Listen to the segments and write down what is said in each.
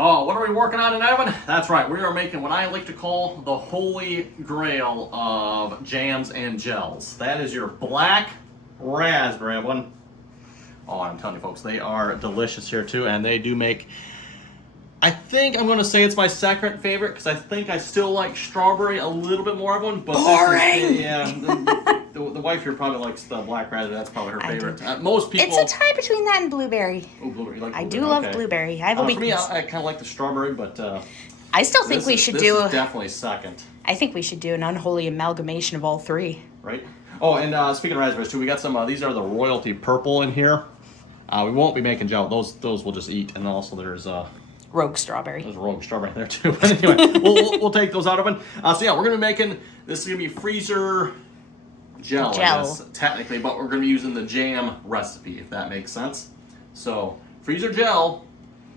Oh, what are we working on tonight, Evan? That's right, we are making what I like to call the holy grail of jams and gels. That is your black raspberry one. Oh, I'm telling you folks, they are delicious here too, and they do make, I think I'm going to say it's my second favorite, because I think I still like strawberry a little bit more of one, but boring! The wife here probably likes the black raspberry, that's probably her favorite. Most people... It's a tie between that and blueberry. Oh, blueberry. You like blueberry? I do love blueberry. I have a weakness. For me, I kind of like the strawberry, but... I still think we should do... This is definitely second. I think we should do an unholy amalgamation of all three. Right? Oh, and speaking of raspberries too, we got some, these are the royalty purple in here. We won't be making gel. Those we'll just eat. And also there's... Rogue strawberry. There's a rogue strawberry in there too. But anyway, we'll take those out of it. So yeah, we're going to be making... This is going to be freezer... Gel, I guess, technically, but we're going to be using the jam recipe, if that makes sense. So, freezer gel,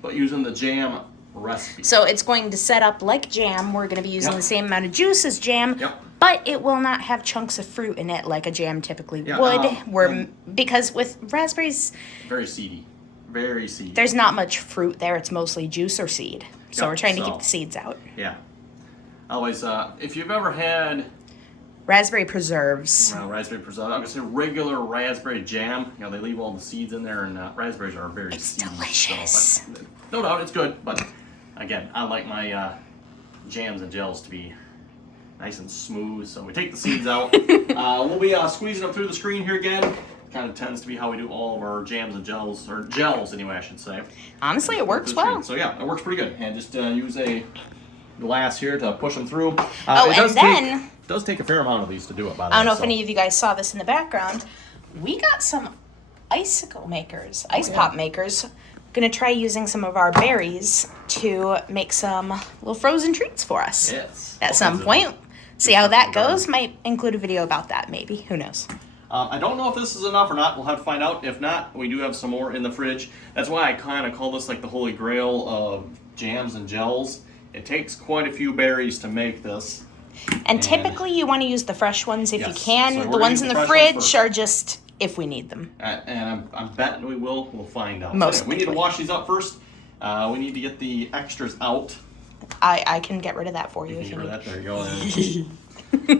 but using the jam recipe. So it's going to set up like jam. We're going to be using the same amount of juice as jam, but it will not have chunks of fruit in it like a jam typically would. Because with raspberries... Very seedy. Very seedy. There's not much fruit there. It's mostly juice or seed. So we're trying to keep the seeds out. Yeah. Always, if you've ever had... Raspberry preserves. Raspberry preserves. I'm going to say regular raspberry jam. You know, they leave all the seeds in there, and raspberries are very seedy. It's delicious. So, no doubt, it's good. But again, I like my jams and gels to be nice and smooth. So we take the seeds out. We'll be squeezing them through the screen here again. Kind of tends to be how we do all of our jams and gels, or gels anyway, I should say. Honestly, it works well. So yeah, it works pretty good. And just use a glass here to push them through. It does take a fair amount of these to do it, by the way. I don't know if any of you guys saw this in the background. We got some icicle makers, pop makers. Going to try using some of our berries to make some little frozen treats for us. Yes. At some point. See how that goes. Might include a video about that, maybe. Who knows? I don't know if this is enough or not. We'll have to find out. If not, we do have some more in the fridge. That's why I kind of call this like the holy grail of jams and gels. It takes quite a few berries to make this. And typically you want to use the fresh ones if you can. So the ones in the fridge are just if we need them. And I'm betting we will. We'll find out. Most we need to wash these up first. We need to get the extras out. I can get rid of that for you. If you need that. There you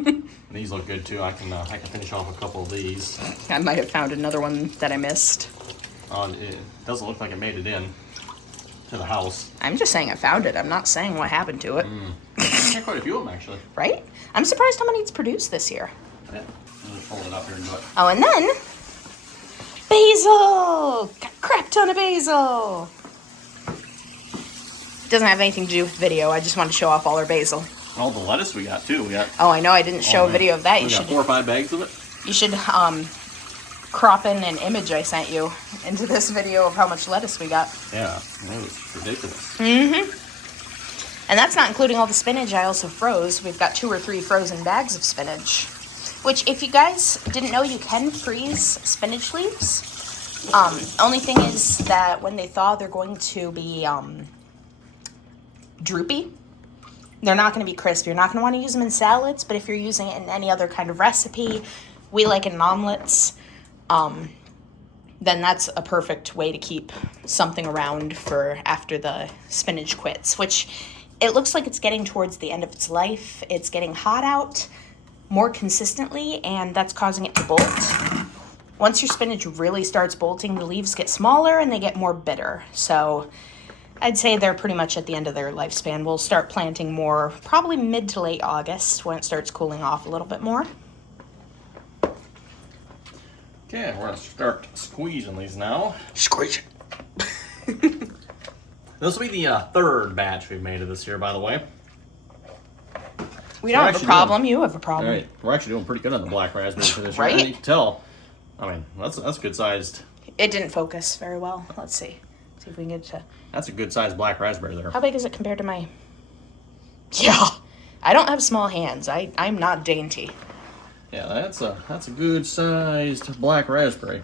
go. These look good too. I can finish off a couple of these. I might have found another one that I missed. It doesn't look like it made it in to the house. I'm just saying I found it. I'm not saying what happened to it. Got quite a few of them, actually. Right? I'm surprised how many it's produced this year. Yeah. I'm going to fold it up here and do it. Oh, and then basil! Got a crap ton of basil! Doesn't have anything to do with video. I just wanted to show off all our basil. All the lettuce we got, too. Oh, I know. I didn't show a video of that. We got 4 or 5 bags of it. You should crop in an image I sent you into this video of how much lettuce we got. Yeah, it was ridiculous. Mm-hmm. And that's not including all the spinach I also froze. We've got 2 or 3 frozen bags of spinach. Which, if you guys didn't know, you can freeze spinach leaves. Only thing is that when they thaw, they're going to be droopy. They're not going to be crisp. You're not going to want to use them in salads, but if you're using it in any other kind of recipe, we like it in omelets, then that's a perfect way to keep something around for after the spinach quits, which it looks like it's getting towards the end of its life. It's getting hot out more consistently, and that's causing it to bolt. Once your spinach really starts bolting, the leaves get smaller and they get more bitter. So I'd say they're pretty much at the end of their lifespan. We'll start planting more probably mid to late August when it starts cooling off a little bit more. Okay, we're going to start squeezing these now. Squeeze. This will be the 3rd batch we've made of this year, by the way. We don't have a problem. You have a problem. All right. We're actually doing pretty good on the black raspberry for this right? year. You can tell. I mean, that's good sized. It didn't focus very well. Let's see. See if we can get it to... That's a good sized black raspberry there. How big is it compared to my... Yeah. I don't have small hands. I'm not dainty. Yeah, that's a good sized black raspberry.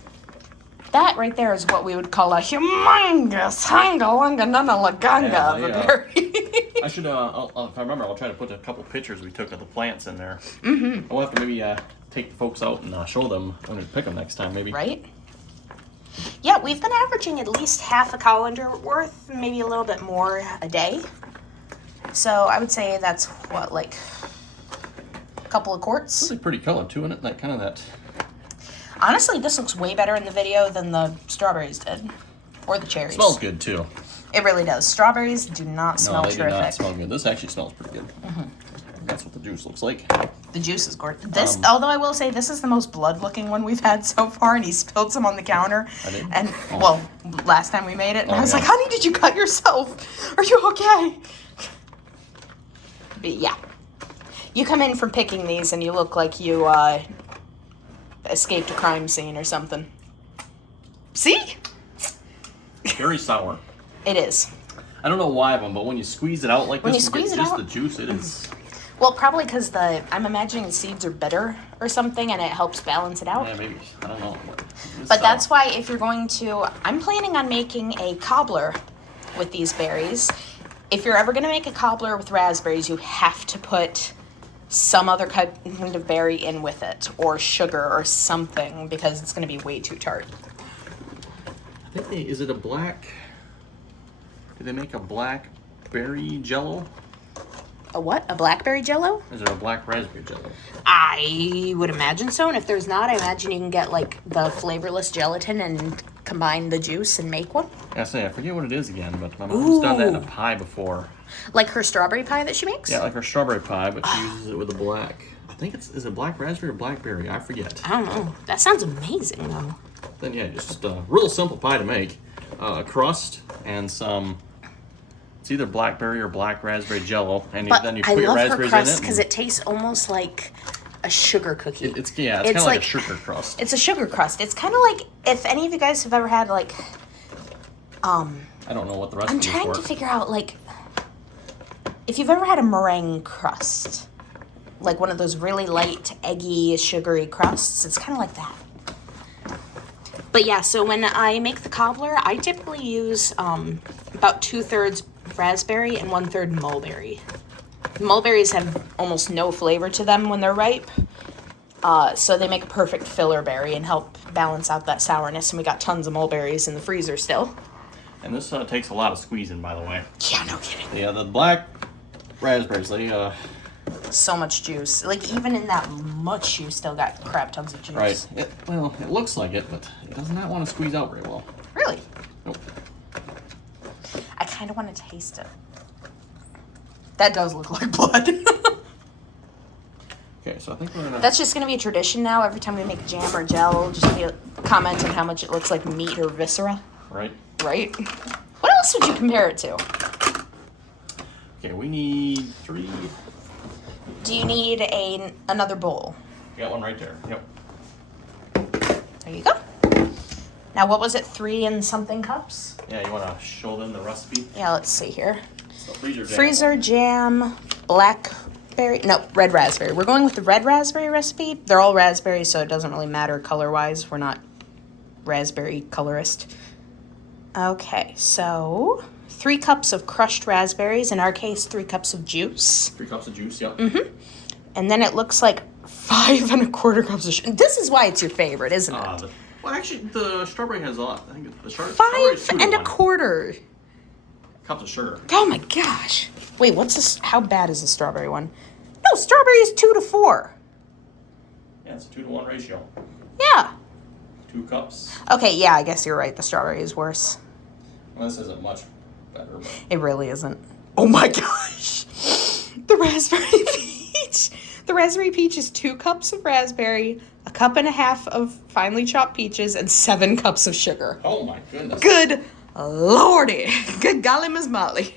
That right there is what we would call a humongous hanga-lunga-nunna-laganga of a berry. I should, if I remember, I'll try to put a couple pictures we took of the plants in there. Mm-hmm. We'll have to maybe take the folks out and show them when we pick them next time, maybe. Right? Yeah, we've been averaging at least half a colander worth, maybe a little bit more a day. So I would say that's what, like a couple of quarts. Really pretty color too, isn't it? That kind of that. Honestly, this looks way better in the video than the strawberries did, or the cherries. Smells good too. It really does. Strawberries do not smell No, they terrific. do not smell good. This actually smells pretty good. That's what the juice looks like. The juice is gorgeous. This, although I will say, this is the most blood-looking one we've had so far, and he spilled some on the counter. I did? And well, last time we made it, and I was yeah. like, "Honey, did you cut yourself? Are you okay?" But yeah, you come in from picking these, and you look like you escaped a crime scene or something. See? Very sour. It is. I don't know why, but when you squeeze it out like When this, you squeeze get it just out- the juice. It is. Well, probably because I'm imagining the seeds are bitter or something, and it helps balance it out. Yeah, maybe. I don't know. But that's why if you're going to, I'm planning on making a cobbler with these berries. If you're ever going to make a cobbler with raspberries, you have to put some other kind of berry in with it, or sugar or something, because it's going to be way too tart. I think is it a black? Do they make a blackberry jello? A what? A blackberry jello? Is there a black raspberry jello? I would imagine so, and if there's not, I imagine you can get like the flavorless gelatin and combine the juice and make one. I forget what it is again, but my mom's done that in a Ooh. pie before. Like her strawberry pie that she makes? Yeah, like her strawberry pie, but she uses it with a black. I think is it black raspberry or blackberry? I forget. I don't know. That sounds amazing though. Then yeah, just a real simple pie to make. A crust and some. It's either blackberry or black raspberry jello, and But then you I put your love her raspberries crust in it. because it tastes almost like a sugar cookie. It's kind of like a sugar crust. It's a sugar crust. It's kind of like, if any of you guys have ever had like, I don't know what the recipe I'm is trying for. to figure out like, if you've ever had a meringue crust, like one of those really light, eggy, sugary crusts, it's kind of like that. But yeah, so when I make the cobbler, I typically use about 2/3 raspberry and 1/3 mulberry. Mulberries have almost no flavor to them when they're ripe, so they make a perfect filler berry and help balance out that sourness. And we got tons of mulberries in the freezer still. And this takes a lot of squeezing, by the way. Yeah, no kidding. Yeah, the black raspberries, they So much juice. Like even in that much, you still got crap tons of juice. right. It looks like it, but it does not want to squeeze out very well. Really? Nope. I kind of want to taste it. That does look like blood. Okay, so I think we're gonna. That's just gonna be a tradition now. Every time we make jam or gel, just be commenting how much it looks like meat or viscera. Right. Right? What else would you compare it to? Okay, we need 3. Do you need another bowl? You got one right there. Yep. There you go. Now, what was it? 3 and something cups? Yeah, you want to show them the recipe? Yeah, let's see here. So freezer jam. Freezer jam, blackberry, no, red raspberry. We're going with the red raspberry recipe. They're all raspberry, so it doesn't really matter color-wise. We're not raspberry colorist. Okay, so 3 cups of crushed raspberries. In our case, 3 cups of juice. 3 cups of juice. Yep. And then it looks like 5 1/4 cups of sugar. This is why it's your favorite, isn't it? Well, actually, the strawberry has a lot. I think the strawberry is 5 2 and to a 1. quarter. Cups of sugar. Oh my gosh. Wait, what's this? How bad is the strawberry one? No, strawberry is 2 to 4. Yeah, it's a 2 to 1 ratio. Yeah. 2 cups. Okay, yeah, I guess you're right. The strawberry is worse. Well, this isn't much better, but It really isn't. Oh my gosh. The raspberry peach. The raspberry peach is 2 cups of raspberry, 1.5 cups of finely chopped peaches, and 7 cups of sugar. oh my goodness. Good lordy. Good golly, Miss Molly.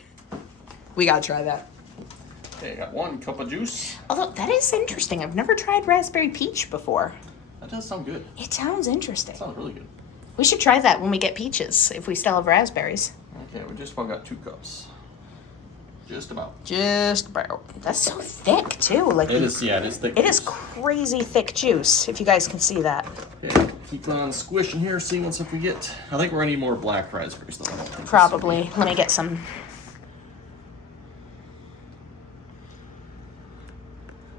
We gotta try that. Okay, I got 1 cup of juice. Although, that is interesting. I've never tried raspberry peach before. That does sound good. It sounds interesting. That sounds really good. We should try that when we get peaches, if we still have raspberries. Okay, we just about got 2 cups. Just about. Just about. That's so thick, too. Like It is, yeah, it is thick. It is crazy thick juice, if you guys can see that. Okay, keep on squishing here, see what's if we get. I think we're gonna need more black raspberries though. I don't think Probably. Let me get some.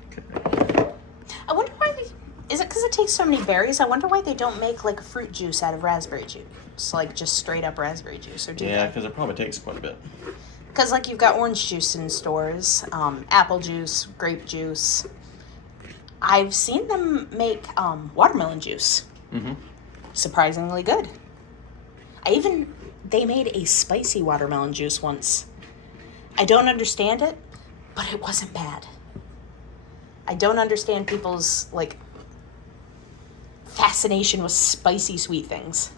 Okay. I wonder why we... Is it because it takes so many berries. I wonder why they don't make like a fruit juice out of raspberry juice, like just straight up raspberry juice, or do Yeah, they? because it probably takes quite a bit. Because like you've got orange juice in stores, apple juice, grape juice. I've seen them make watermelon juice. Mm-hmm. Surprisingly good. They made a spicy watermelon juice once. I don't understand it, but it wasn't bad. I don't understand people's like fascination with spicy sweet things.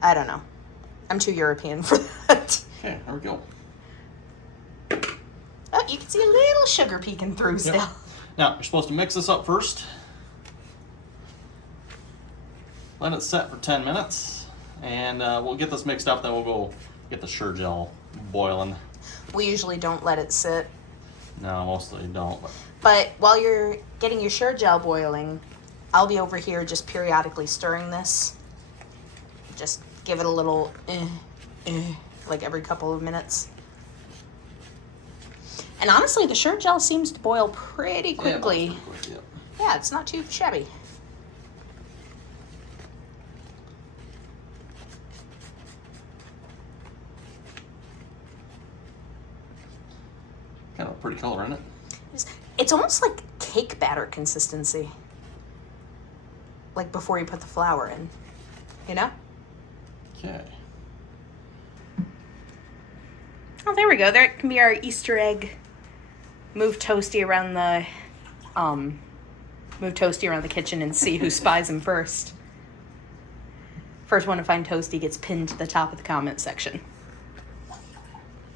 I don't know. I'm too European for that. Okay, there we go. Oh, you can see a little sugar peeking through still. Yep. Now, you're supposed to mix this up first. Let it set for 10 minutes. And we'll get this mixed up, then we'll go get the Sure-Gel boiling. We usually don't let it sit. No, mostly don't. But while you're getting your Sure-Gel boiling, I'll be over here just periodically stirring this. Just give it a little like every couple of minutes. And honestly, the Sure-Gel seems to boil pretty quickly. Yeah, quick, yeah. Yeah, it's not too shabby. Kind of a pretty color, isn't it? It's almost like cake batter consistency. Like before you put the flour in. You know? Okay. Oh, there we go. There can be our Easter egg. Move Toasty around the kitchen and see who spies him first. First one to find Toasty gets pinned to the top of the comment section.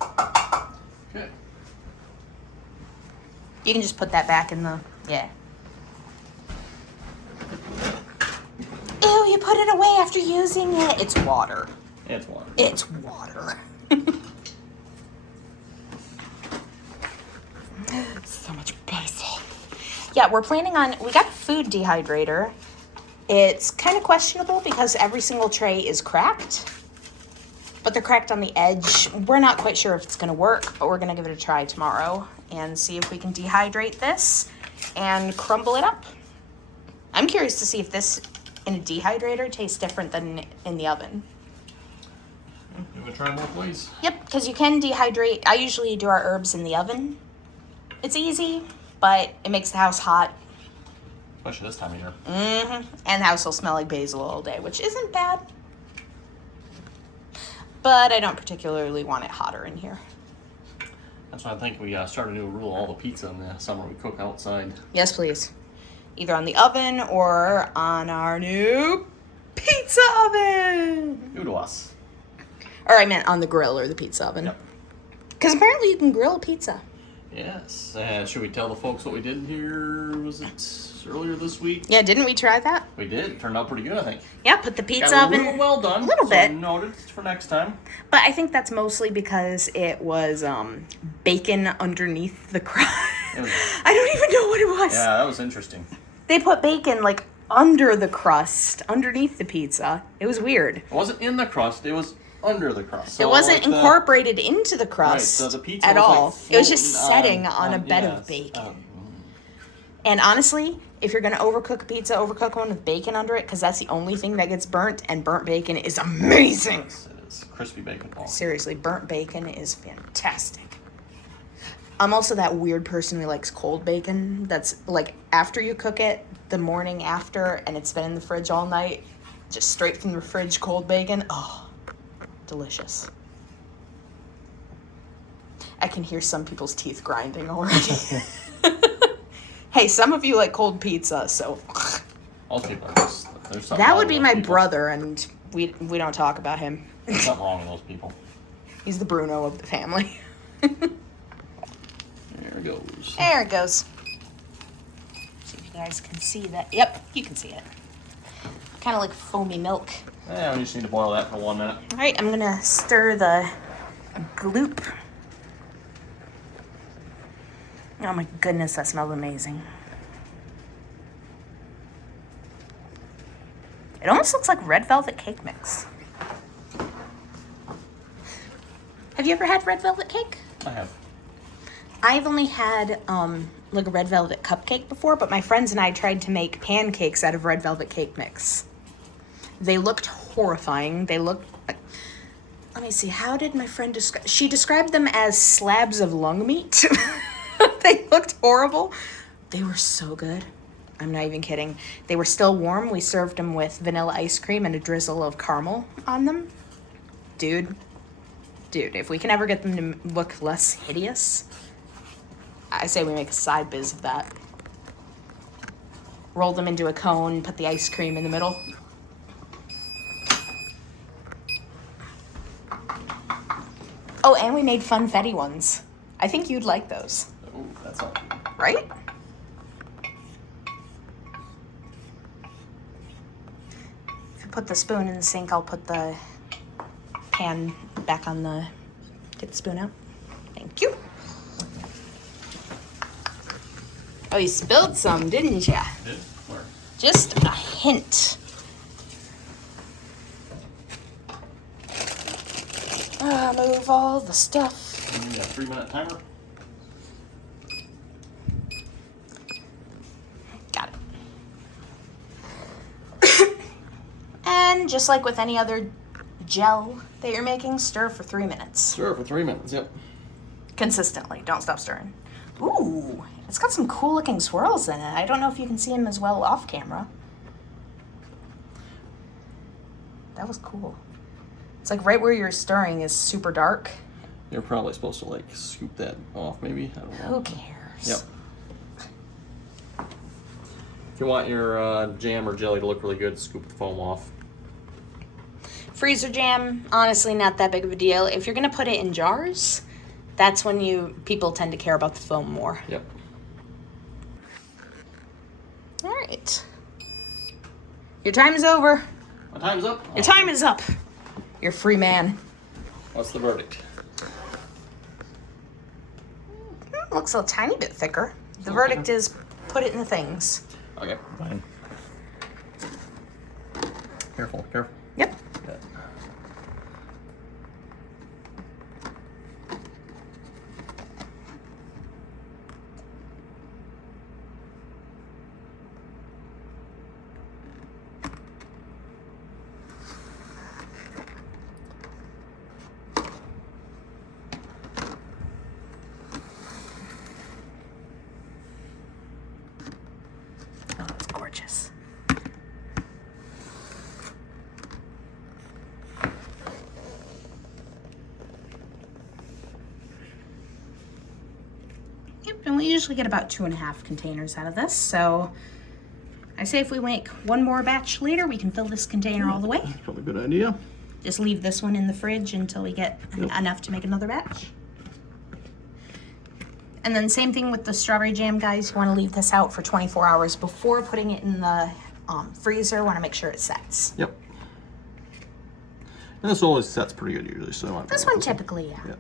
Okay. You can just put that back in the, yeah. Ew, you put it away after using it. It's water. It's water. It's water. So much basil. Yeah, we're planning on, we got a food dehydrator. It's kind of questionable because every single tray is cracked. But they're cracked on the edge. We're not quite sure if it's going to work, but we're going to give it a try tomorrow and see if we can dehydrate this and crumble it up. I'm curious to see if this in a dehydrator tastes different than in the oven. You want to try both ways? Yep, because you can dehydrate. I usually do our herbs in the oven. It's easy, but it makes the house hot. Especially this time of year. Mm-hmm. And the house will smell like basil all day, which isn't bad. But I don't particularly want it hotter in here. That's why I think we started a new rule. All the pizza in the summer we cook outside. Yes, please. Either on the oven or on our new pizza oven. New to us. Or I meant on the grill or the pizza oven. Yep. Because apparently you can grill pizza. Yes. Should we tell the folks what we did here? Was it earlier this week? Yeah, didn't we try that? We did. It turned out pretty good, I think. Yeah, put the pizza Got a oven. little well done. A little bit. Noted for next time. But I think that's mostly because it was bacon underneath the crust. I don't even know what it was. Yeah, that was interesting. They put bacon like under the crust, underneath the pizza. It was weird. It wasn't in the crust. It was under the crust. So it wasn't like incorporated into the crust right, so the pizza at was all. like It was just floating setting on a bed of bacon. And honestly, if you're going to overcook a pizza, overcook one with bacon under it, because that's the only thing that gets burnt, and burnt bacon is amazing. Yes, it is. Crispy bacon. Seriously, burnt bacon is fantastic. I'm also that weird person who likes cold bacon. That's like after you cook it, the morning after, and it's been in the fridge all night, just straight from the fridge cold bacon. Oh, delicious. I can hear some people's teeth grinding already. Hey, some of you like cold pizza, so. Most people are just, there's something That wrong would with be those my people. brother, and we don't talk about him. There's something wrong with those people. He's the Bruno of the family. There it goes. There it goes. So you guys can see that. Yep, you can see it. Kind of like foamy milk. Yeah, we just need to boil that for 1 minute. All right, I'm gonna stir the gloop. Oh my goodness, that smells amazing. It almost looks like red velvet cake mix. Have you ever had red velvet cake? I have. I've only had like a red velvet cupcake before, but my friends and I tried to make pancakes out of red velvet cake mix. They looked horrifying. They looked like, let me see, how did my friend describe? She described them as slabs of lung meat. They looked horrible. They were so good. I'm not even kidding. They were still warm. We served them with vanilla ice cream and a drizzle of caramel on them. Dude, if we can ever get them to look less hideous, I say we make a side biz of that. Roll them into a cone, put the ice cream in the middle. Oh, and we made funfetti ones. I think you'd like those. Oh, that's all. Right? If you put the spoon in the sink, I'll put the pan back on the... Get the spoon out. Thank you. Oh, you spilled some, didn't ya? Did? Where? Just a hint. Move all the stuff. And you got a 3-minute timer. Got it. And just like with any other gel that you're making, stir for 3 minutes. Stir for 3 minutes, yep. Consistently. Don't stop stirring. Ooh, it's got some cool looking swirls in it. I don't know if you can see them as well off camera. That was cool. It's like right where you're stirring is super dark. You're probably supposed to like scoop that off maybe. I don't know. Who cares? Yep. If you want your jam or jelly to look really good, scoop the foam off. Freezer jam, honestly not that big of a deal. If you're gonna put it in jars, that's when people tend to care about the foam more. Yep. All right. Your time is over. My time's up. Your time is up. You're a free man. What's the verdict? Looks a tiny bit thicker. The verdict is put it in the things. Okay, fine. Careful, careful. Yep. Yeah. Oh, it's gorgeous. Yep, and we usually get about 2.5 containers out of this, so I say if we make one more batch later, we can fill this container all the way. That's probably a good idea. Just leave this one in the fridge until we get enough to make another batch. And then same thing with the strawberry jam, guys. You want to leave this out for 24 hours before putting it in the freezer. Want to make sure it sets. Yep. And this always sets pretty good usually, so This one typically, yeah. Yep.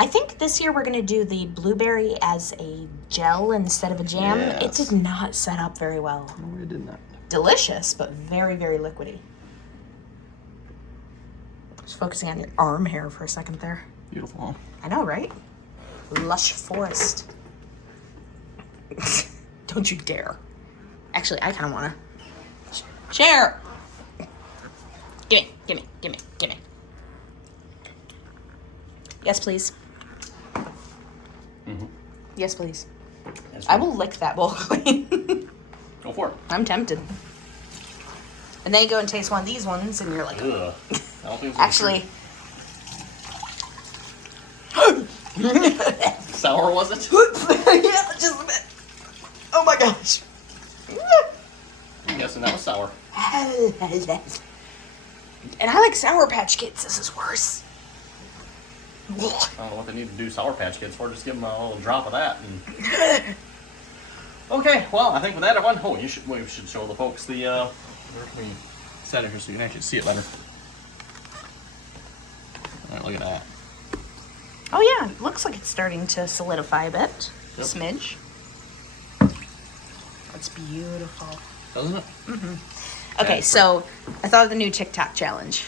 I think this year we're going to do the blueberry as a gel instead of a jam. Yes. It did not set up very well. No, it did not. Delicious, but very, very liquidy. Just focusing on your arm hair for a second there. Beautiful, huh? I know, right? Lush forest. Don't you dare. Actually, I kind of want to share. Gimme, gimme, gimme, gimme. Yes, please. Mm-hmm. Yes, please. Yes, I will lick that bowl clean. Go for it. I'm tempted. And then you go and taste one of these ones, and you're like, Ugh. I don't think so. actually. Sour was it? Yeah, just a bit. Oh my gosh. I'm guessing that was sour. And I like Sour Patch Kids. This is worse. I don't know what they need to do Sour Patch Kids for. Just give them a little drop of that. And... Okay, well, I think with that, everyone. Oh, we should show the folks the. Where can we set it here so you can actually see it better? All right, look at that. Oh yeah, it looks like it's starting to solidify a bit. Yep. Smidge. That's beautiful. Doesn't it? Mm-hmm. Okay, so I thought of the new TikTok challenge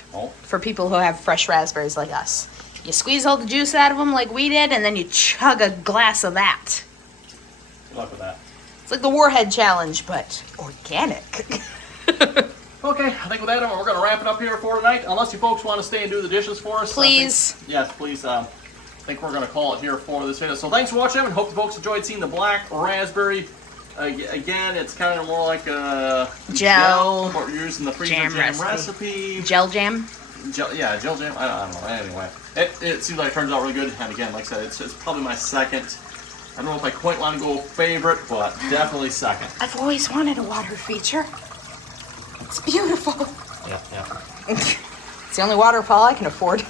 for people who have fresh raspberries like us. You squeeze all the juice out of them like we did, and then you chug a glass of that. Good luck with that. It's like the Warhead Challenge, but organic. Okay, I think with that, we're going to wrap it up here for tonight. Unless you folks want to stay and do the dishes for us. Please. Yes, please. I think we're going to call it here for this video. So thanks for watching, and hope you folks enjoyed seeing the black raspberry. Again, it's kind of more like a Gel. what we're using the freezer jam recipe. Gel jam. Gel jam. I don't know. Anyway, it seems like it turns out really good. And again, like I said, it's probably my second. I don't know if I quite want to go favorite, but definitely second. I've always wanted a water feature. It's beautiful. Yeah. It's the only waterfall I can afford.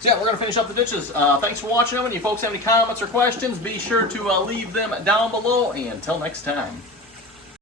So yeah, we're going to finish up the dishes. Thanks for watching them. And if you folks have any comments or questions, be sure to leave them down below. And until next time.